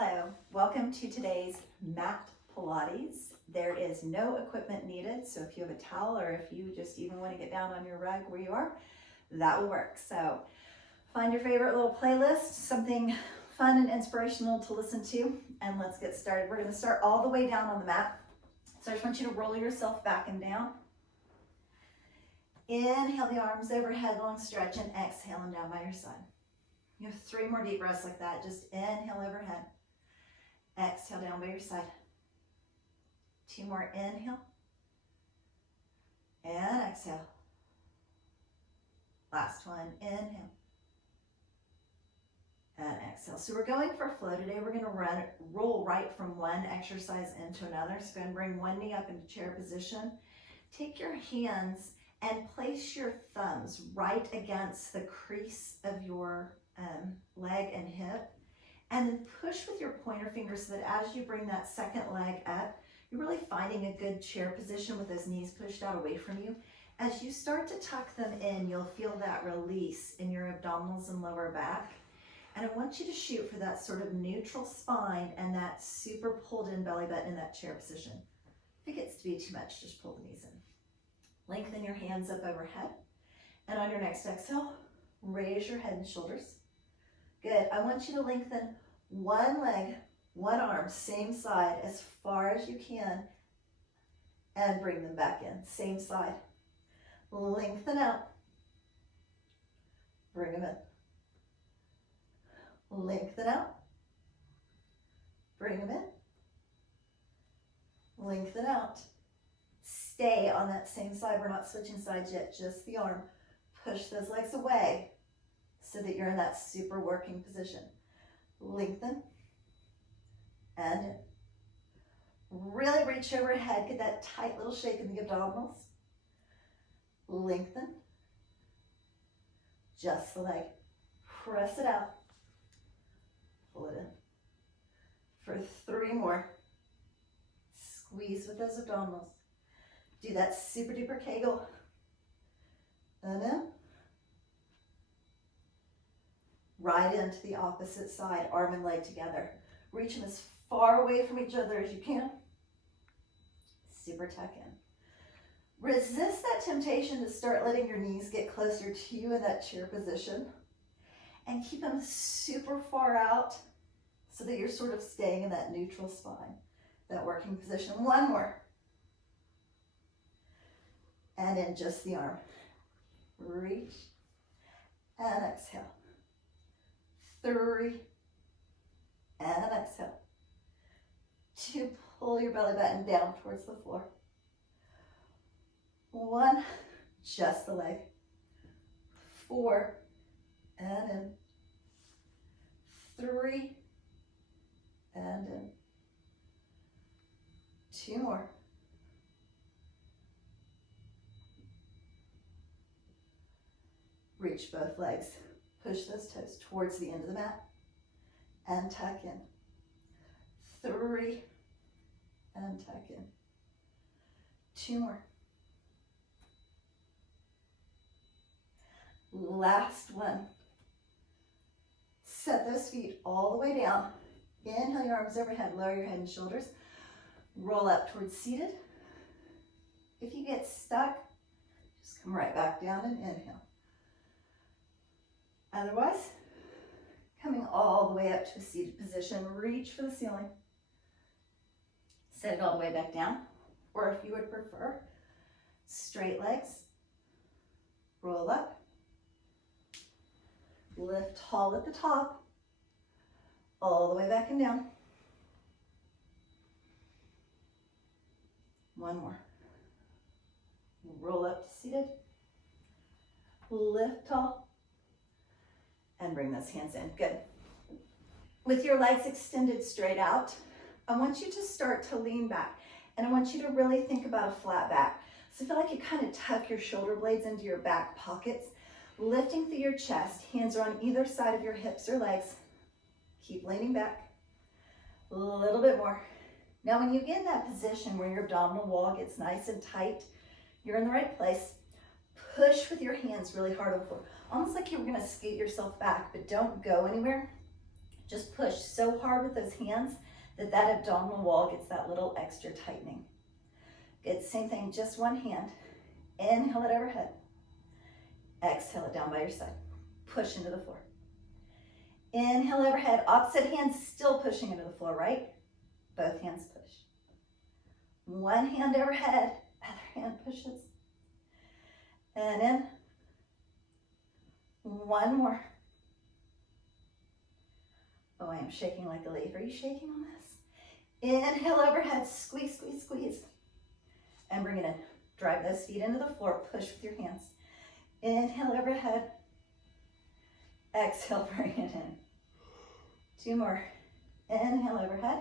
Hello, welcome to today's Mat Pilates. There is no equipment needed, so if you have a towel or if you just even want to get down on your rug where you are, that will work. So find your favorite little playlist, something fun and inspirational to listen to, and let's get started. We're going to start all the way down on the mat. So I just want you to roll yourself back and down. Inhale the arms overhead, long stretch, and exhale them down by your side. You have 3 more deep breaths like that. Just inhale overhead. Exhale down by your side. 2 more, inhale. And exhale. Last one, inhale. And exhale. So we're going for flow today. We're gonna roll right from one exercise into another. So go ahead and bring one knee up into chair position. Take your hands and place your thumbs right against the crease of your leg and hip, and then push with your pointer finger so that as you bring that second leg up, you're really finding a good chair position with those knees pushed out away from you. As you start to tuck them in, you'll feel that release in your abdominals and lower back. And I want you to shoot for that sort of neutral spine and that super pulled in belly button in that chair position. If it gets to be too much, just pull the knees in. Lengthen your hands up overhead. And on your next exhale, raise your head and shoulders. Good. I want you to lengthen one leg, one arm, same side as far as you can, and bring them back in. Same side. Lengthen out. Bring them in. Lengthen out. Bring them in. Lengthen out. Stay on that same side. We're not switching sides yet, just the arm. Push those legs away so that you're in that super working position. Lengthen and in. Really reach overhead, get that tight little shake in the abdominals. Lengthen. Just the leg. Press it out. Pull it in. For 3 more. Squeeze with those abdominals. Do that super duper Kegel. And in. Right into the opposite side, arm and leg together. Reach them as far away from each other as you can. Super tuck in. Resist that temptation to start letting your knees get closer to you in that chair position. And keep them super far out so that you're sort of staying in that neutral spine, that working position. 1 more. And in just the arm. Reach and exhale. 3 and exhale. 2, pull your belly button down towards the floor. 1, just the leg. 4 and in. 3 and in. 2 more. Reach both legs. Push those toes towards the end of the mat and tuck in. 3 and tuck in. 2 more. Last one. Set those feet all the way down. Inhale your arms overhead, lower your head and shoulders. Roll up towards seated. If you get stuck, just come right back down and inhale. Otherwise, coming all the way up to a seated position, reach for the ceiling. Set it all the way back down. Or if you would prefer, straight legs. Roll up. Lift tall at the top. All the way back and down. 1 more. Roll up to seated. Lift tall. And bring those hands in. Good. With your legs extended straight out, I want you to start to lean back. And I want you to really think about a flat back. So feel like you kind of tuck your shoulder blades into your back pockets, lifting through your chest. Hands are on either side of your hips or legs. Keep leaning back. A little bit more. Now when you get in that position where your abdominal wall gets nice and tight, you're in the right place. Push with your hands really hard on the floor. Almost like you were gonna skate yourself back, but don't go anywhere. Just push so hard with those hands that that abdominal wall gets that little extra tightening. Good, same thing, just one hand. Inhale it overhead. Exhale it down by your side. Push into the floor. Inhale overhead, opposite hand still pushing into the floor, right? Both hands push. One hand overhead, other hand pushes. And in. One more. Oh, I am shaking like a leaf. Are you shaking on this? Inhale overhead, squeeze, squeeze, squeeze. And bring it in. Drive those feet into the floor, push with your hands. Inhale overhead. Exhale, bring it in. Two more. Inhale overhead.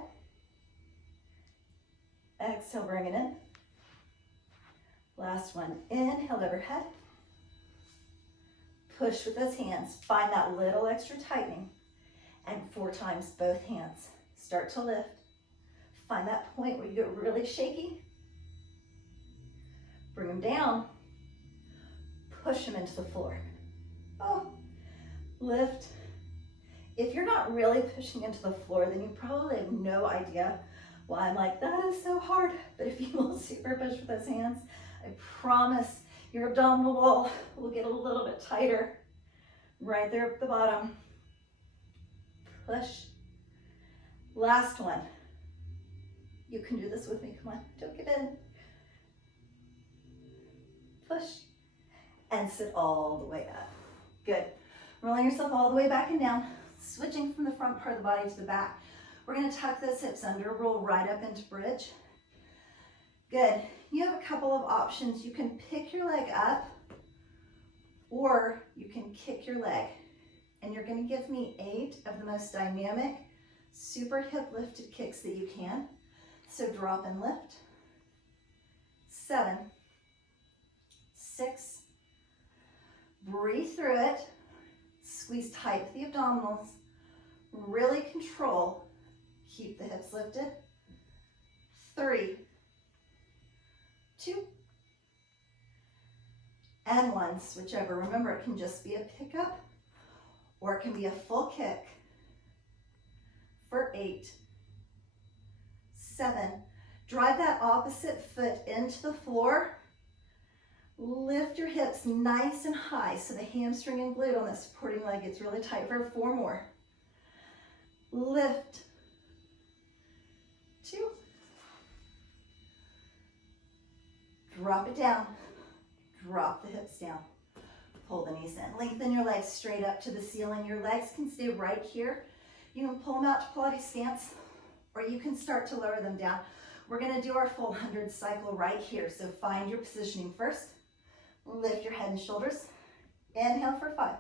Exhale, bring it in. Last one. Inhale overhead. Push with those hands. Find that little extra tightening. And 4 times, both hands. Start to lift. Find that point where you get really shaky. Bring them down. Push them into the floor. Oh, lift. If you're not really pushing into the floor, then you probably have no idea why I'm like, that is so hard. But if you will super push with those hands, I promise your abdominal wall will get a little bit tighter. Right there at the bottom. Push. Last one. You can do this with me. Come on, don't give in. Push. And sit all the way up. Good. Rolling yourself all the way back and down. Switching from the front part of the body to the back. We're going to tuck those hips under. Roll right up into bridge. Good. You have a couple of options. You can pick your leg up or you can kick your leg. And you're going to give me 8 of the most dynamic, super hip lifted kicks that you can. So drop and lift. 7, 6, breathe through it. Squeeze tight with the abdominals. Really control. Keep the hips lifted. 3, 2, and 1. Switch over. Remember, it can just be a pickup or it can be a full kick for 8, 7. Drive that opposite foot into the floor. Lift your hips nice and high so the hamstring and glute on the supporting leg gets really tight for 4 more. Lift. 2. Drop it down. Drop the hips down. Pull the knees in. Lengthen your legs straight up to the ceiling. Your legs can stay right here. You can pull them out to Pilates stance, or you can start to lower them down. We're going to do our full 100 cycle right here. So find your positioning first. Lift your head and shoulders. Inhale for 5.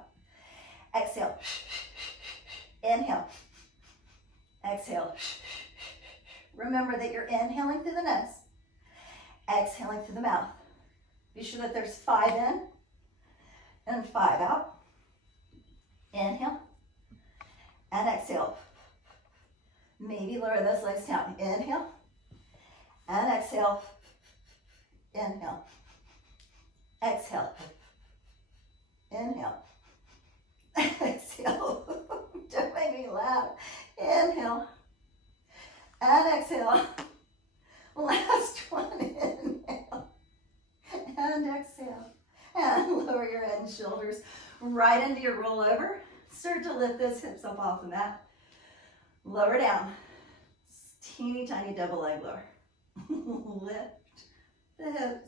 Exhale. Inhale. Exhale. Remember that you're inhaling through the nose, exhaling through the mouth. Be sure that there's 5 in and 5 out. Inhale and exhale. Maybe lower those legs down. Inhale and exhale. Inhale. Exhale. Inhale. Exhale. Don't make me laugh. Inhale. And exhale. Last one. Inhale. And exhale. And lower your head and shoulders right into your rollover. Start to lift those hips up off the mat. Lower down. Teeny tiny double leg lower. Lift the hips.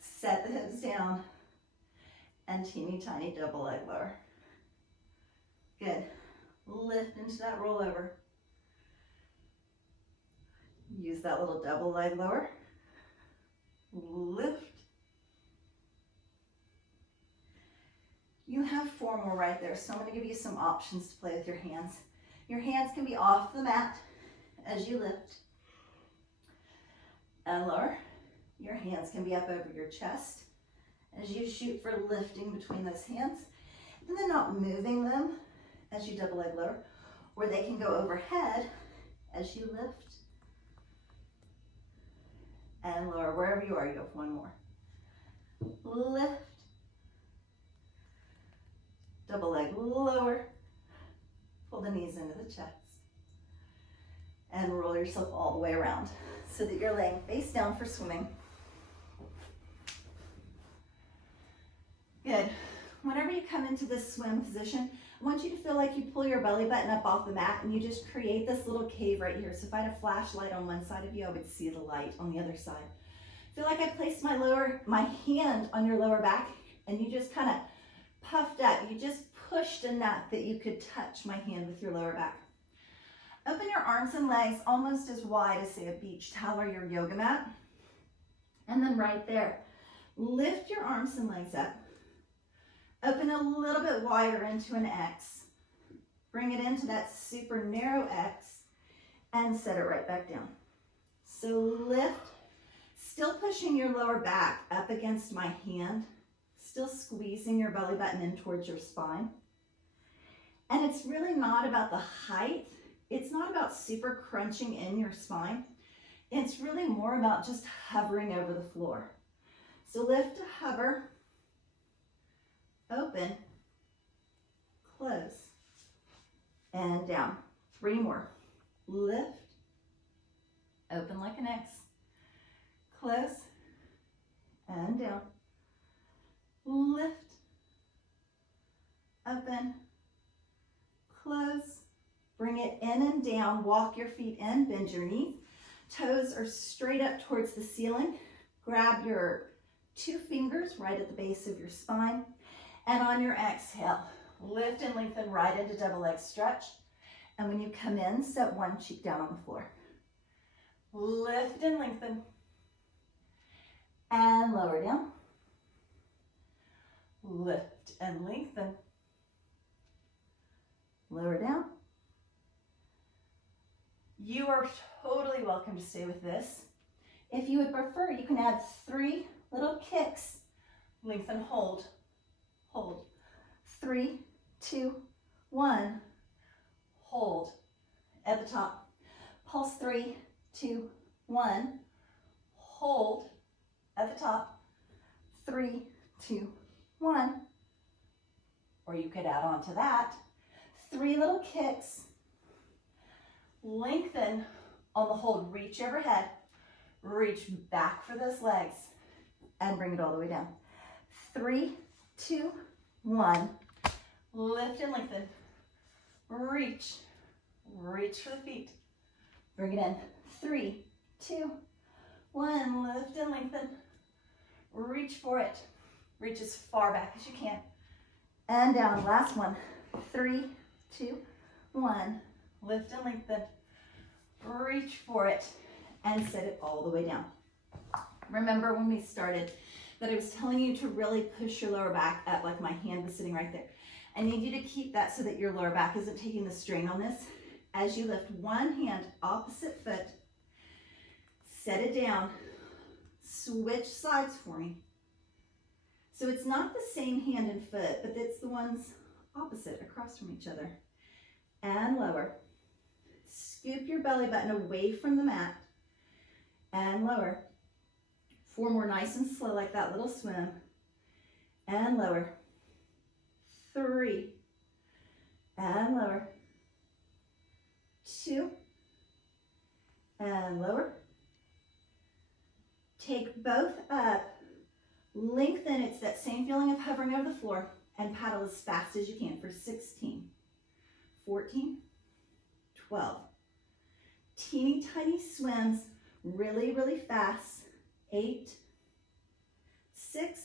Set the hips down. And teeny tiny double leg lower. Good. Lift into that rollover. Use that little double leg lower. Lift. You have 4 more right there, so I'm going to give you some options to play with your hands. Your hands can be off the mat as you lift and lower. Your hands can be up over your chest as you shoot for lifting between those hands, and then not moving them as you double leg lower, or they can go overhead as you lift and lower. Wherever you are, you have 1 more. Lift, double leg lower, pull the knees chest. And roll yourself all the way around so that you're laying face down for swimming. Good. Whenever you come into this swim position, I want you to feel like you pull your belly button up off the mat and you just create this little cave right here. So if I had a flashlight on one side of you, I would see the light on the other side. Feel like I placed my hand on your lower back and you just kind of puffed up. You just pushed enough that you could touch my hand with your lower back. Open your arms and legs almost as wide as, say, a beach towel or your yoga mat. And then right there, lift your arms and legs up. Open a little bit wider into an X. Bring it into that super narrow X and set it right back down. So lift, still pushing your lower back up against my hand, still squeezing your belly button in towards your spine. And it's really not about the height. It's not about super crunching in your spine. It's really more about just hovering over the floor. So lift to hover, open, close, and down. 3 more. Lift, open like an X, close, and down. Lift, open, close, bring it in and down, walk your feet in, bend your knees. Toes are straight up towards the ceiling. Grab your 2 fingers right at the base of your spine. And on your exhale, lift and lengthen right into double leg stretch. And when you come in, set one cheek down on the floor. Lift and lengthen. And lower down. Lift and lengthen. Lower down. You are totally welcome to stay with this. If you would prefer, you can add 3 little kicks. Lengthen, hold, hold. 3, 2, 1, hold. At the top. Pulse 3, 2, 1, hold. At the top. 3, 2, 1. Or you could add on to that 3 little kicks. Lengthen on the hold, reach overhead, reach back for those legs, and bring it all the way down. 3, 2, 1, lift and lengthen, reach, reach for the feet, bring it in. 3, 2, 1, lift and lengthen, reach for it, reach as far back as you can, and down. Last one. 3, 2, 1. Lift and lengthen, reach for it, and set it all the way down. Remember when we started that I was telling you to really push your lower back up, like my hand was sitting right there. I need you to keep that so that your lower back isn't taking the strain on this. As you lift one hand, opposite foot, set it down, switch sides for me. So it's not the same hand and foot, but it's the ones opposite across from each other. And lower. Scoop your belly button away from the mat and lower. 4 more, nice and slow, like that little swim. And lower. 3 and lower. 2 and lower. Take both up, lengthen. It's that same feeling of hovering over the floor, and paddle as fast as you can for 16, 14, 12. Teeny tiny swims, really, really fast. 8, 6,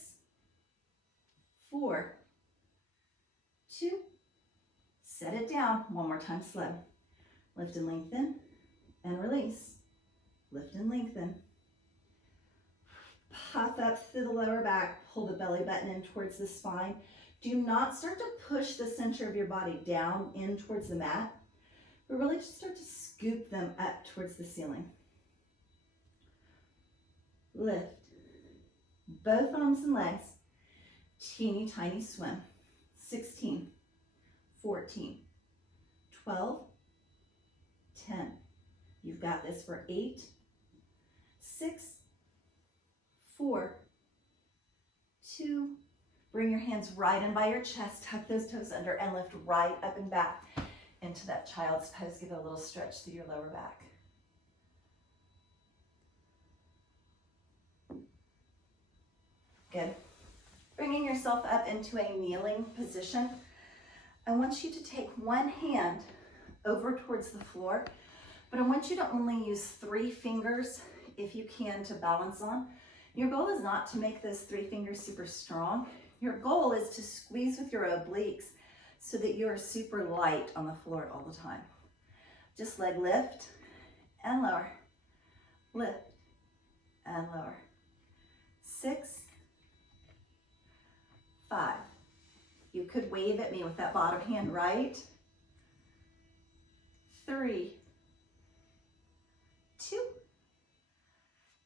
4, 2, set it down. One more time, slow. Lift and lengthen, and release. Lift and lengthen. Puff up through the lower back, pull the belly button in towards the spine. Do not start to push the center of your body down in towards the mat, but really just start to scoop them up towards the ceiling. Lift. Both arms and legs. Teeny tiny swim. 16, 14, 12, 10. You've got this for 8, 6, 4, 2. Bring your hands right in by your chest. Tuck those toes under and lift right up and back. into that child's pose. Give it a little stretch through your lower back. Good. Bringing yourself up into a kneeling position. I want you to take one hand over towards the floor, but I want you to only use 3 fingers if you can to balance on. Your goal is not to make those 3 fingers super strong. Your goal is to squeeze with your obliques so that you're super light on the floor all the time. Just leg lift and lower, lift and lower. 6, 5. You could wave at me with that bottom hand, right? 3, 2.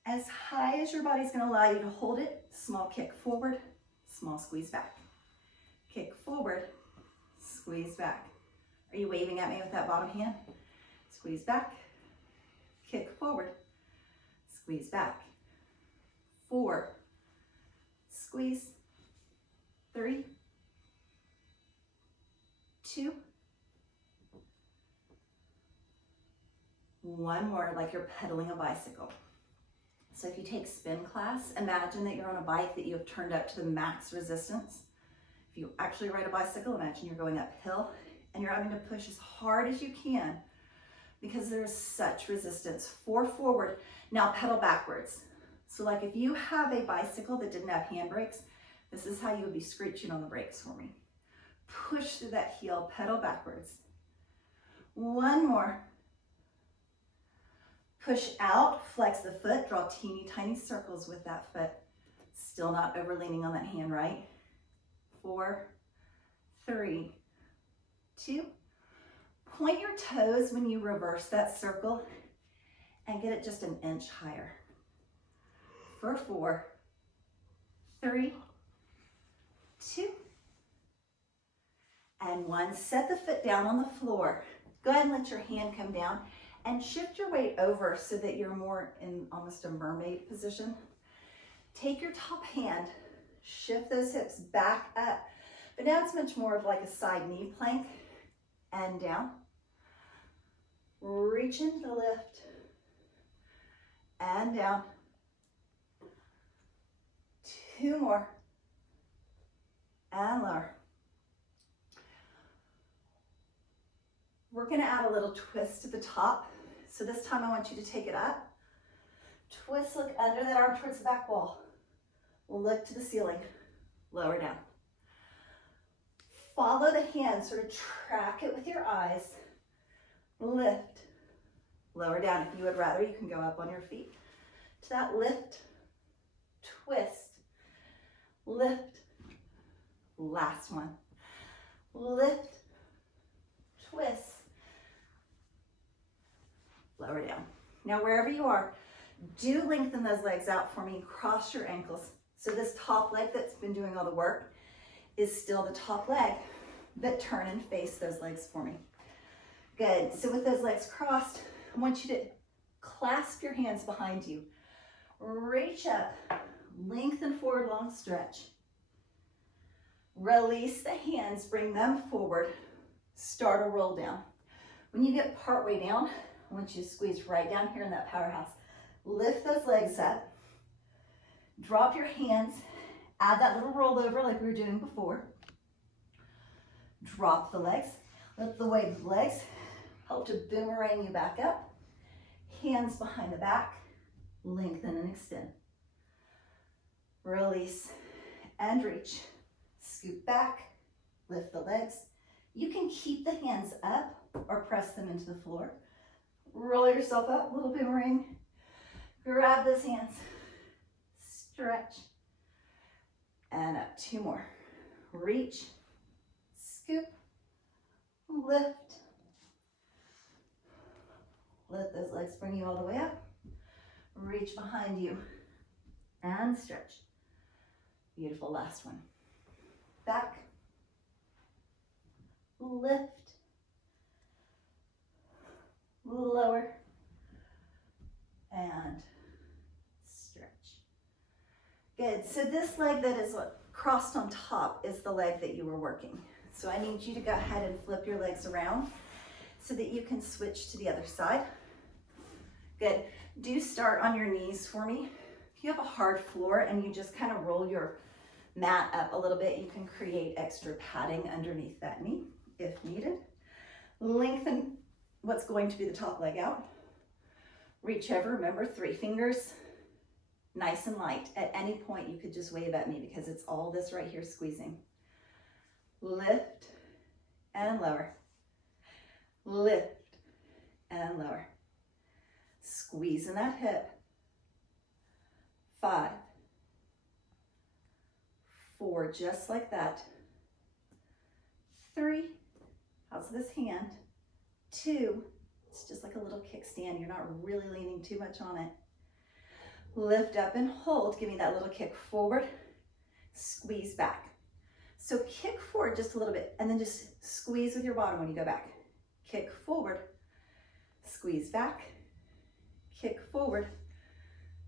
As high as your body's going to allow you to hold it, small kick forward, small squeeze back. Kick forward, squeeze back. Are you waving at me with that bottom hand? Squeeze back, kick forward, squeeze back. 4, squeeze. 3, 2. 1 more, like you're pedaling a bicycle. So if you take spin class, imagine that you're on a bike that you have turned up to the max resistance. If you actually ride a bicycle, imagine you're going uphill and you're having to push as hard as you can because there's such resistance. 4 forward. Now pedal backwards. So like if you have a bicycle that didn't have handbrakes, this is how you would be screeching on the brakes for me. Push through that heel, pedal backwards. 1 more. Push out, flex the foot, draw teeny tiny circles with that foot. Still not overleaning on that hand, right? 4, 3, 2. Point your toes when you reverse that circle and get it just an inch higher. For 4, 3, 2, and 1. Set the foot down on the floor. Go ahead and let your hand come down and shift your weight over so that you're more in almost a mermaid position. Take your top hand, shift those hips back up, but now it's much more of like a side knee plank and down. Reach into the lift and down. 2 more and lower. We're going to add a little twist to the top. So this time I want you to take it up. Twist, look under that arm towards the back wall. Look to the ceiling. Lower down. Follow the hand, sort of track it with your eyes. Lift. Lower down. If you would rather, you can go up on your feet. To that lift, twist, lift. Last one. Lift, twist. Lower down. Now wherever you are, do lengthen those legs out for me. Cross your ankles. So this top leg that's been doing all the work is still the top leg, but turn and face those legs for me. Good. So with those legs crossed, I want you to clasp your hands behind you. Reach up, lengthen forward, long stretch. Release the hands, bring them forward. Start a roll down. When you get partway down, I want you to squeeze right down here in that powerhouse. Lift those legs up. Drop your hands. Add that little rollover like we were doing before. Drop the legs. Let the weight of the legs help to boomerang you back up. Hands behind the back. Lengthen and extend. Release and reach. Scoop back. Lift the legs. You can keep the hands up or press them into the floor. Roll yourself up, little boomerang. Grab those hands. Stretch. And up. 2 more. Reach. Scoop. Lift. Let those legs bring you all the way up. Reach behind you. And stretch. Beautiful. Last one. Back. Lift. Lower. And stretch. Good. So this leg that is crossed on top is the leg that you were working. So I need you to go ahead and flip your legs around so that you can switch to the other side. Good. Do start on your knees for me. If you have a hard floor and you just kind of roll your mat up a little bit, you can create extra padding underneath that knee if needed. Lengthen what's going to be the top leg out. Reach over, remember 3 fingers, nice and light. At any point you could just wave at me because it's all this right here squeezing. Lift and lower. Lift and lower. Squeeze in that hip. 5, 4, just like that. 3, how's this hand? 2, it's just like a little kickstand. You're not really leaning too much on it. Lift up and hold. Give me that little kick forward. Squeeze back. So kick forward just a little bit and then just squeeze with your bottom when you go back. Kick forward, squeeze back, kick forward,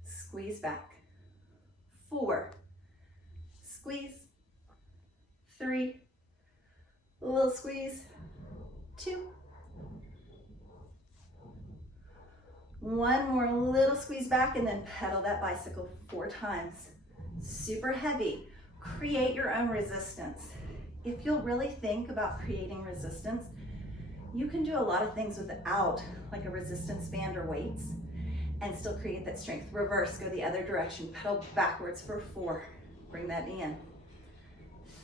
squeeze back. 4, squeeze. 3, a little squeeze. 2, 1 more little squeeze back, and then pedal that bicycle 4 times. Super heavy. Create your own resistance. If you'll really think about creating resistance, you can do a lot of things without like a resistance band or weights and still create that strength. Reverse, go the other direction. Pedal backwards for 4. Bring that in.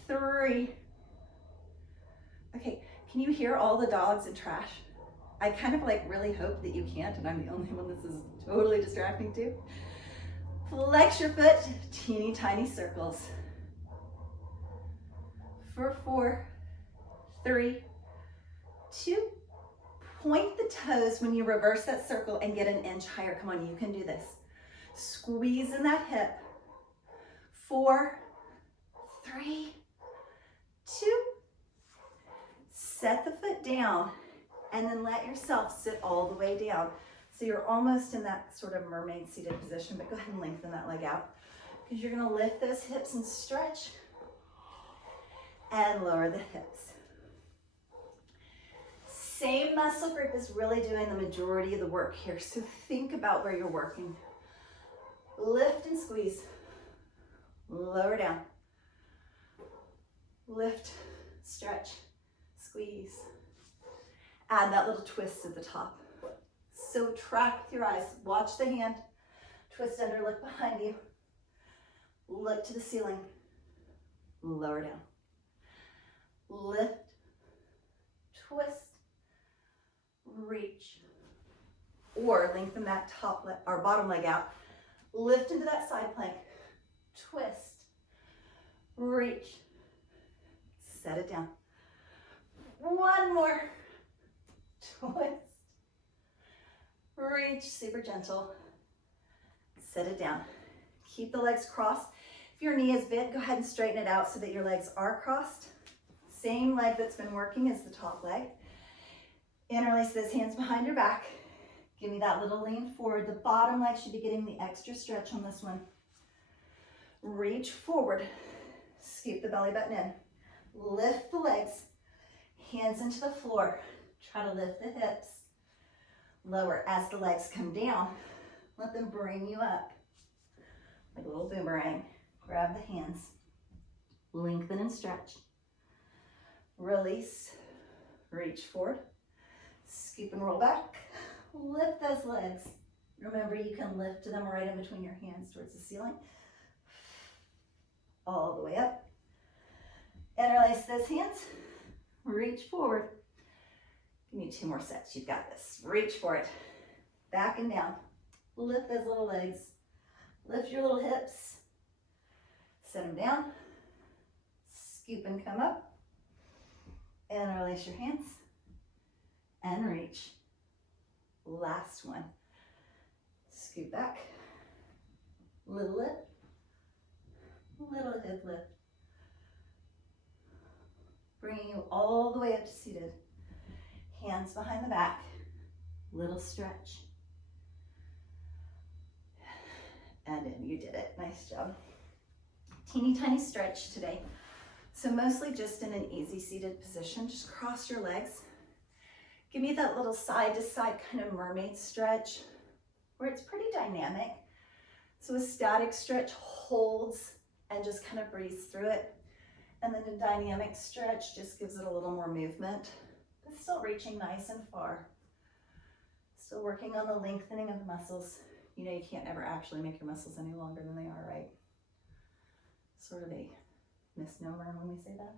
3. Okay, can you hear all the dogs and trash? I kind of like really hope that you can't, and I'm the only one this is totally distracting to. Flex your foot, teeny tiny circles. For 4, 3, 2. Point the toes when you reverse that circle and get an inch higher. Come on, you can do this. Squeeze in that hip. 4, 3, 2. Set the foot down and then let yourself sit all the way down. So you're almost in that sort of mermaid seated position, but go ahead and lengthen that leg out because you're gonna lift those hips and stretch and lower the hips. Same muscle group is really doing the majority of the work here. So think about where you're working. Lift and squeeze. Lower down. Lift, stretch, squeeze. Add that little twist at the top. So track with your eyes. Watch the hand. Twist under, look behind you. Look to the ceiling. Lower down. Lift, twist, reach, or lengthen that top leg or bottom leg out. Lift into that side plank. Twist, reach, set it down. 1 more. Twist, reach, super gentle. Set it down. Keep the legs crossed. If your knee is bent, go ahead and straighten it out so that your legs are crossed. Same leg that's been working as the top leg. Interlace those hands behind your back. Give me that little lean forward. The bottom leg should be getting the extra stretch on this one. Reach forward. Scoop the belly button in. Lift the legs. Hands into the floor. Try to lift the hips. Lower as the legs come down. Let them bring you up. Like a little boomerang. Grab the hands. Lengthen and stretch. Release. Reach forward. Scoop and roll back. Lift those legs. Remember, you can lift them right in between your hands towards the ceiling. All the way up. Interlace those hands. Reach forward. Give me 2 more sets. You've got this. Reach for it. Back and down. Lift those little legs. Lift your little hips. Set them down. Scoop and come up. Interlace your hands. And reach. Last one. Scoop back. Little lift. Little hip lift. Bringing you all the way up to seated. Hands behind the back. Little stretch. And in, you did it. Nice job. Teeny tiny stretch today. So mostly just in an easy seated position. Just cross your legs. Give me that little side to side kind of mermaid stretch where it's pretty dynamic. So a static stretch holds and just kind of breathes through it. And then a dynamic stretch just gives it a little more movement, but still reaching nice and far. Still working on the lengthening of the muscles. You know, you can't ever actually make your muscles any longer than they are, right? Sort of a misnomer when we say that.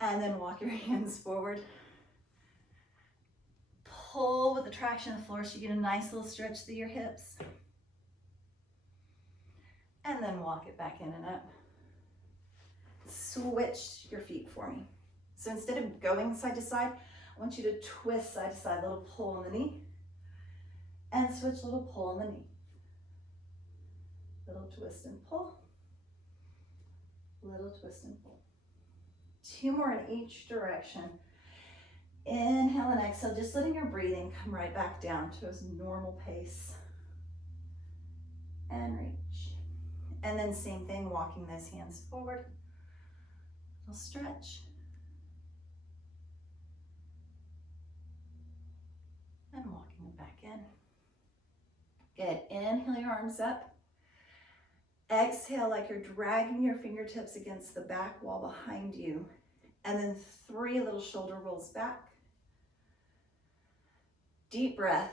And then walk your hands forward. Pull with the traction of the floor so you get a nice little stretch through your hips. And then walk it back in and up. Switch your feet for me. So instead of going side to side, I want you to twist side to side, little pull on the knee, and switch, little pull on the knee. Little twist and pull, little twist and pull. 2 more in each direction. Inhale and exhale, just letting your breathing come right back down to a normal pace. And reach. And then same thing, walking those hands forward. Little stretch. And walking it back in. Good. Inhale your arms up. Exhale like you're dragging your fingertips against the back wall behind you. And then 3 little shoulder rolls back. Deep breath.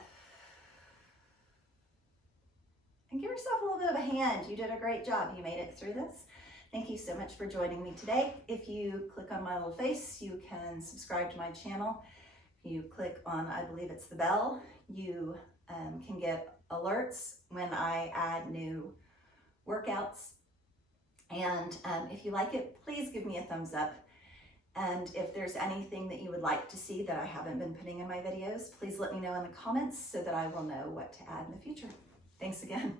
And give yourself a little bit of a hand. You did a great job. You made it through this. Thank you so much for joining me today. If you click on my little face, you can subscribe to my channel. If you click on, I believe it's the bell, you can get alerts when I add new workouts. And if you like it, please give me a thumbs up. And if there's anything that you would like to see that I haven't been putting in my videos, please let me know in the comments so that I will know what to add in the future. Thanks again.